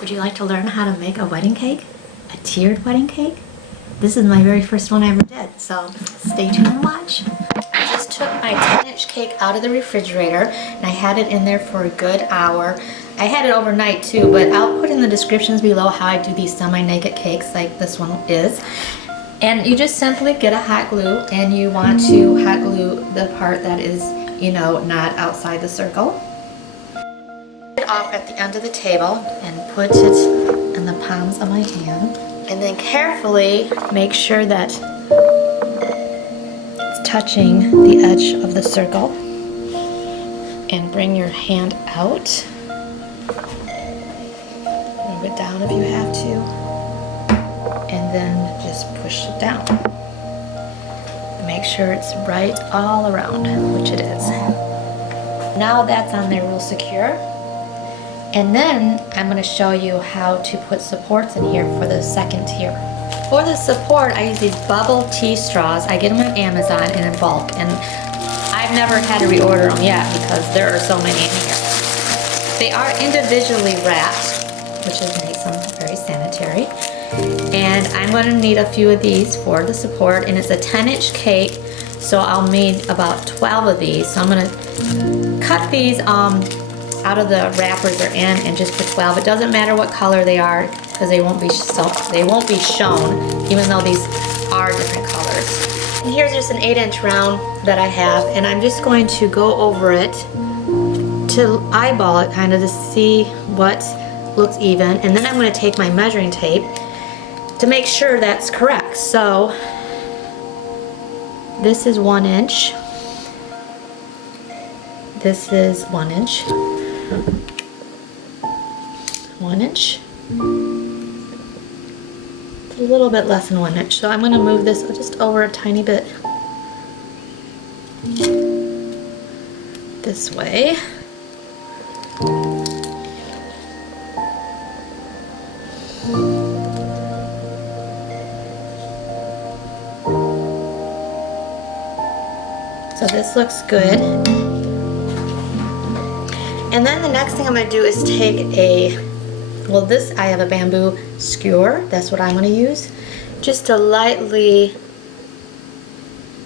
Would you like to learn how to make a wedding cake? A tiered wedding cake? This is my very first one I ever did, so stay tuned and watch. I just took my 10-inch cake out of the refrigerator and I had it in there for a good hour. I had it overnight too, but I'll put in the descriptions below how I do these semi-naked cakes like this one is. And you just simply get a hot glue and you want to hot glue the part that is, you know, not outside the circle. It off at the end of the table and put it in the palms of my hand. And then carefully make sure that it's touching the edge of the circle. And bring your hand out. Move it down if you have to. And then just push it down. Make sure it's right all around, which it is. Now that's on there real secure. And then I'm going to show you how to put supports in here for the second tier. For the support, I use these bubble tea straws. I get them on Amazon in bulk, and I've never had to reorder them yet because there are so many in here. They are individually wrapped, which makes them very sanitary. And I'm going to need a few of these for the support, and it's a 10-inch cake, so I'll need about 12 of these. So I'm going to cut these out of the wrappers they're in and just put 12. It doesn't matter what color they are because they won't be shown, even though these are different colors. And here's just an 8-inch round that I have, and I'm just going to go over it to eyeball it kind of to see what looks even, and then I'm going to take my measuring tape to make sure that's correct. So this is 1 inch. This is 1 inch. 1 inch. It's a little bit less than 1 inch. So I'm going to move this just over a tiny bit this way. So this looks good. And then the next thing I'm going to do is take I have a bamboo skewer, that's what I'm going to use, just to lightly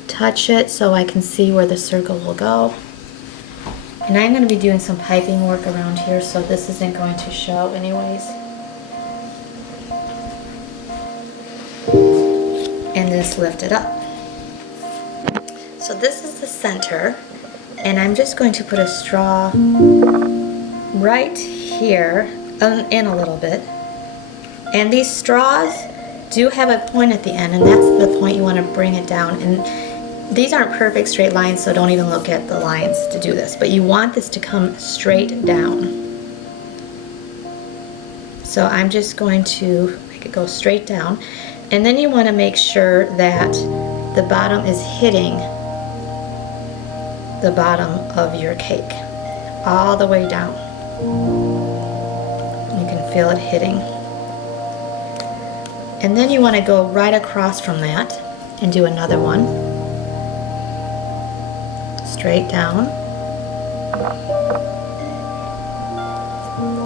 touch it so I can see where the circle will go. And I'm going to be doing some piping work around here, so this isn't going to show anyways. And just lift it up. So this is the center, and I'm just going to put a straw right here, in a little bit. And these straws do have a point at the end, and that's the point you want to bring it down. And these aren't perfect straight lines, so don't even look at the lines to do this. But you want this to come straight down. So I'm just going to make it go straight down. And then you want to make sure that the bottom is hitting the bottom of your cake all the way down. You can feel it hitting. And then you want to go right across from that and do another one. Straight down.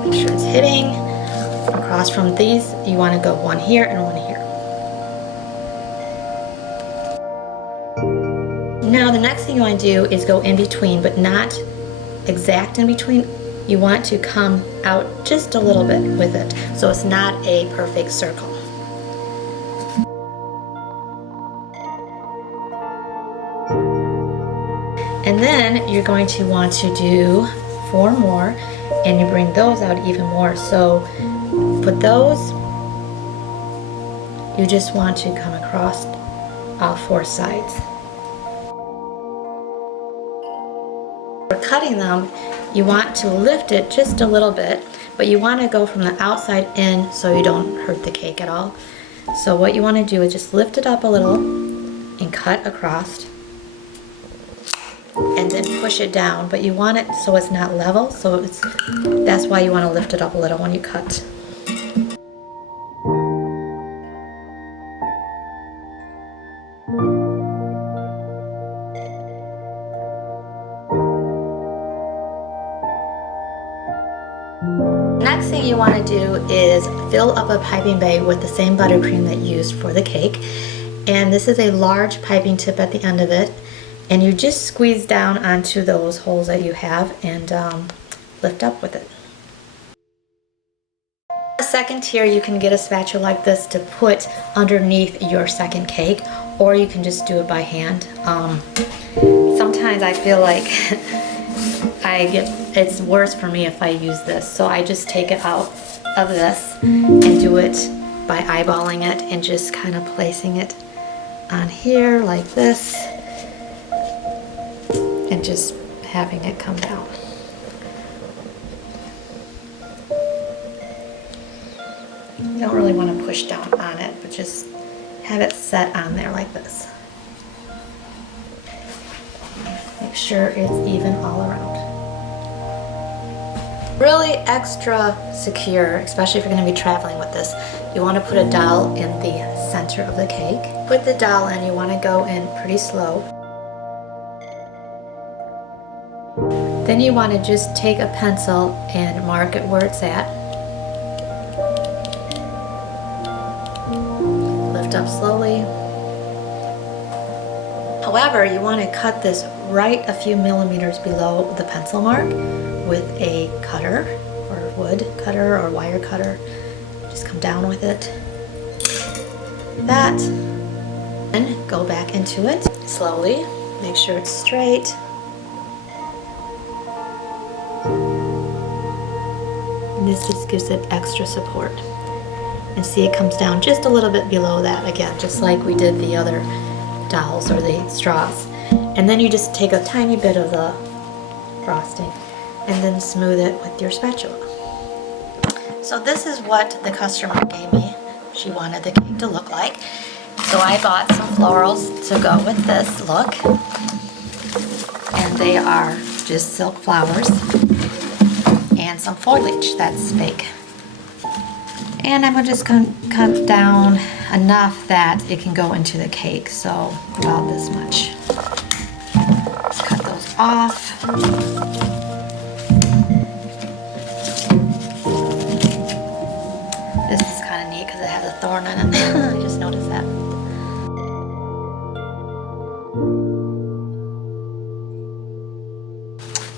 Make sure it's hitting. Across from these, you want to go one here and one here. Now the next thing you want to do is go in between, but not exact in between. You want to come out just a little bit with it, so it's not a perfect circle. And then you're going to want to do 4 more, and you bring those out even more. So for those, you just want to come across all 4 sides. For cutting them, you want to lift it just a little bit, but you want to go from the outside in so you don't hurt the cake at all. So what you want to do is just lift it up a little and cut across, and then push it down, but you want it so it's not level, so that's why you want to lift it up a little when you cut. Next thing you want to do is fill up a piping bag with the same buttercream that you used for the cake. And this is a large piping tip at the end of it. And you just squeeze down onto those holes that you have and lift up with it. The second tier, you can get a spatula like this to put underneath your second cake, or you can just do it by hand. Sometimes I feel like it's worse for me if I use this, so I just take it out of this and do it by eyeballing it and just kind of placing it on here like this and just having it come down. You don't really want to push down on it, but just have it set on there like this. Make sure it's even all around. Really extra secure, especially if you're going to be traveling with this, you want to put a dowel in the center of the cake. Put the dowel in, you want to go in pretty slow. Then you want to just take a pencil and mark it where it's at. Lift up slowly. However, you want to cut this right a few millimeters below the pencil mark with a cutter or wood cutter or wire cutter. Just come down with it. That. And go back into it slowly. Make sure it's straight. And this just gives it extra support. And see, it comes down just a little bit below that again, just like we did the other dowels or the straws. And then you just take a tiny bit of the frosting and then smooth it with your spatula. So this is what the customer gave me. She wanted the cake to look like. So I bought some florals to go with this look. And they are just silk flowers and some foliage that's fake. And I'm just going to cut down enough that it can go into the cake, so about this much. Just cut those off. This is kind of neat because it has a thorn in it. I just noticed that.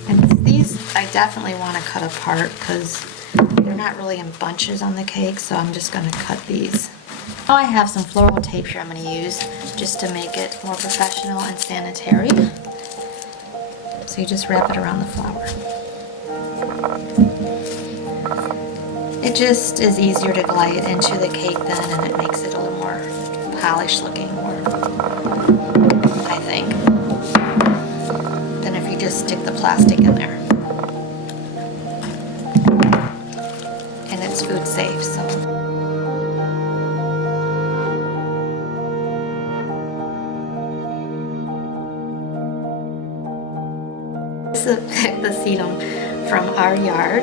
And these I definitely want to cut apart because they're not really in bunches on the cake, so I'm just going to cut these. Now I have some floral tape here I'm going to use just to make it more professional and sanitary. So you just wrap it around the flower. It just is easier to glide it into the cake then, and it makes it a little more polished looking, more, I think, than if you just stick the plastic in there. And it's food safe, so. This is the sedum from our yard,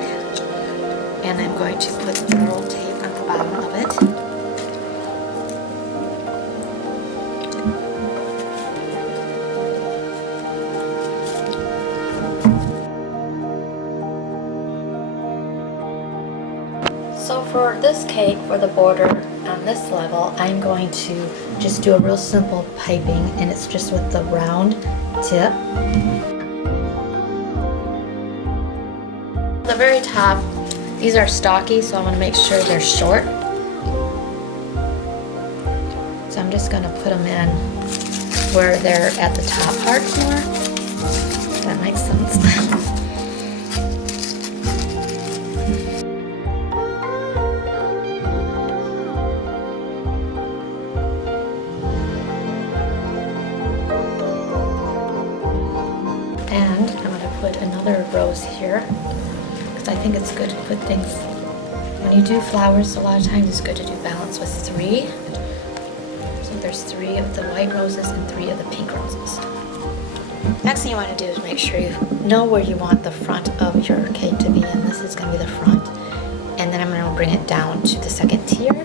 and I'm going to put some floral tape on the bottom of it. So for this cake, for the border on this level, I'm going to just do a real simple piping, and it's just with the round tip. The very top, these are stocky, so I want to make sure they're short. So I'm just going to put them in where they're at the top part more. If that makes sense. And I'm going to put another rose here. I think it's good to put things, when you do flowers, a lot of times it's good to do balance with 3. So there's 3 of the white roses and 3 of the pink roses. Next thing you want to do is make sure you know where you want the front of your cake to be, and this is going to be the front. And then I'm going to bring it down to the second tier.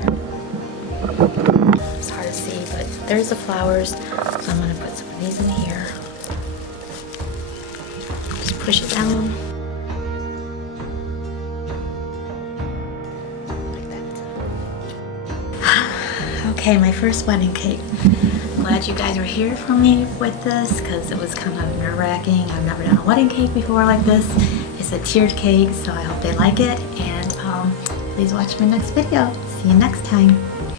It's hard to see, but there's the flowers. So I'm going to put some of these in here. Just push it down. Okay, my first wedding cake. Glad you guys were here for me with this because it was kind of nerve-wracking. I've never done a wedding cake before like this. It's a tiered cake, so I hope they like it. And please watch my next video. See you next time.